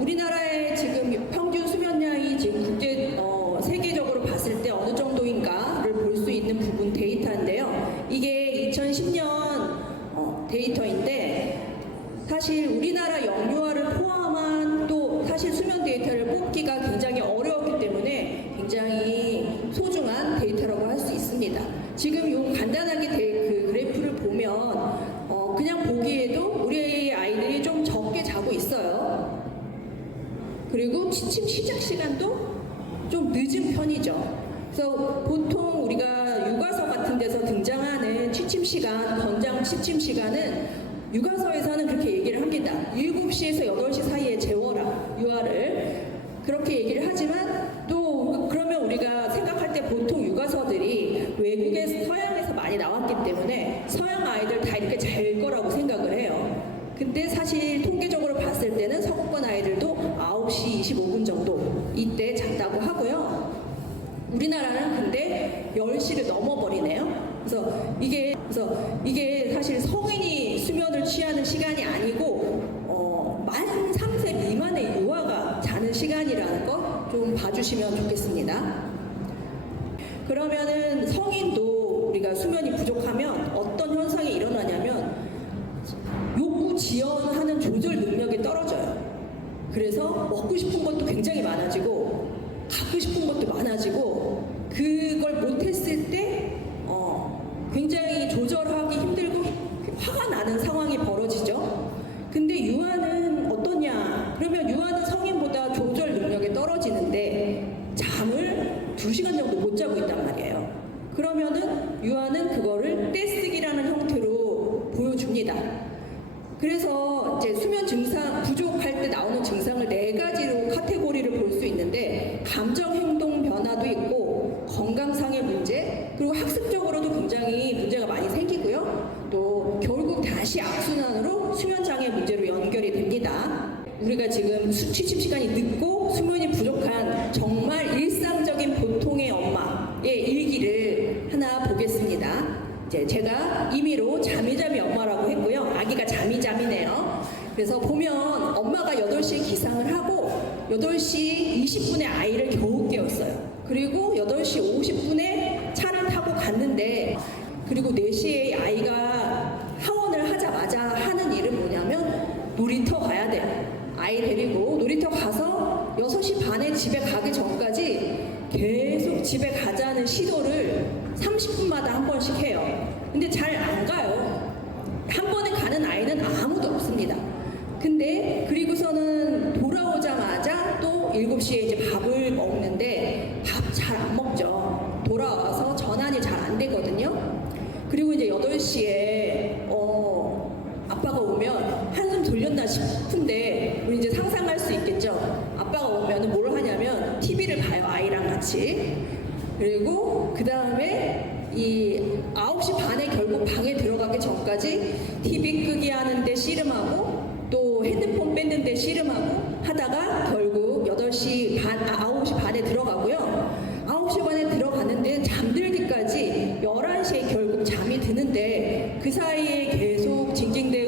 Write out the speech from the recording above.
우리나라의 지금 평균 수면량이 지금 세계적으로 봤을 때 어느 정도인가를 볼 수 있는 부분 데이터인데요. 이게 2010년 데이터인데 사실 우리나라 영유아를 포함한 또 사실 수면 데이터를 뽑기가 굉장히 어려웠기 때문에 굉장히 소중한 데이터라고 할 수 있습니다. 지금 요 간단하게 그 그래프를 보면 그냥 보기에도 우리 아이들이 좀 적게 자고 있어요. 그리고 취침 시작 시간도 좀 늦은 편이죠. 그래서 보통 우리가 육아서 같은 데서 등장하는 취침 시간, 권장 취침 시간은 육아서에서는 그렇게 얘기를 합니다. 7시에서 8시 사이에 재워라, 유아를. 그렇게 얘기를 하지만 또 그러면 우리가 생각할 때 보통 육아서들이 외국에서 서양에서 많이 나왔기 때문에 서양 아이들 다 이렇게 잘 거라고 생각을 해요. 근데 사실 통계적으로 봤을 때는 서구권 아이들도 9시 25분 정도 이때 잤다고 하고요. 우리나라는 근데 10시를 넘어버리네요. 그래서 이게 사실 성인이 수면을 취하는 시간이 아니고 만 3세 미만의 유아가 자는 시간이라는 거 좀 봐주시면 좋겠습니다. 그러면은 성인도 우리가 수면이 부족하면 어떤 현상이 일어나냐면 욕구 지연하는 조절 능력이 떨어져요. 그래서 먹고 싶은 것도 굉장히 많아지고 갖고 싶은 것도 많아지고 그걸 못했을 때 굉장히 조절하기 힘들고 화가 나는 상황이 벌어지죠. 근데 유아는 어떠냐? 그러면 유아는 성인보다 조절 능력이 떨어지는데 잠을 2시간 정도 못 자고 있단 말이에요. 그러면은 유아는 그거를 떼쓰기라는 형태로 보여줍니다. 그래서 이제 수면 증상 부족할 때 나오는 증상을 4가지로 카테고리를 볼 수 있는데 감정 행동 변화도 있고 건강상의 문제 그리고 학습적으로도 굉장히 문제가 많이 생기고요. 또 결국 다시 악순환으로 수면장애 문제로 연결이 됩니다. 우리가 지금 취침 시간이 늦고 수면이 부족한 정말 일상적인 보통의 엄마의 일기를 하나 보겠습니다. 제가 임의로 잠이잠이 엄마라고 했고요. 아기가 잠이네요. 그래서 보면 엄마가 8시에 기상을 하고 8시 20분에 아이를 겨우 깨웠어요. 그리고 8시 50분에 차를 타고 갔는데 그리고 4시에 아이가 하원을 하자마자 하는 일은 뭐냐면 놀이터 가야 돼요. 아이 데리고 놀이터 가서 6시 반에 집에 가기 전까지 계속 집에 가자는 시도를 30분마다 한 번씩 해요. 근데 잘 안 가요. 한 번에 가는 아이는 아무도 없습니다. 근데 그리고서는 돌아오자마자 또 7시에 이제 밥을 먹는데 밥 잘 안 먹죠. 돌아와서 전환이 잘 안 되거든요. 그리고 이제 8시에 아빠가 오면 한숨 돌렸나 싶은데 우리 이제 상상할 수 있겠죠. 아빠가 오면 뭘 하냐면 TV를 봐요. 아이랑 같이. 그리고 그 다음에 이 9시 반에 결국 방에 들어가기 전까지 TV 끄기 하는데 씨름하고 또 핸드폰 뺐는데 씨름하고 하다가 결국 9시 반에 들어가고요. 9시 반에 들어가는데 잠들기까지 11시에 결국 잠이 드는데 그 사이에 계속 징징대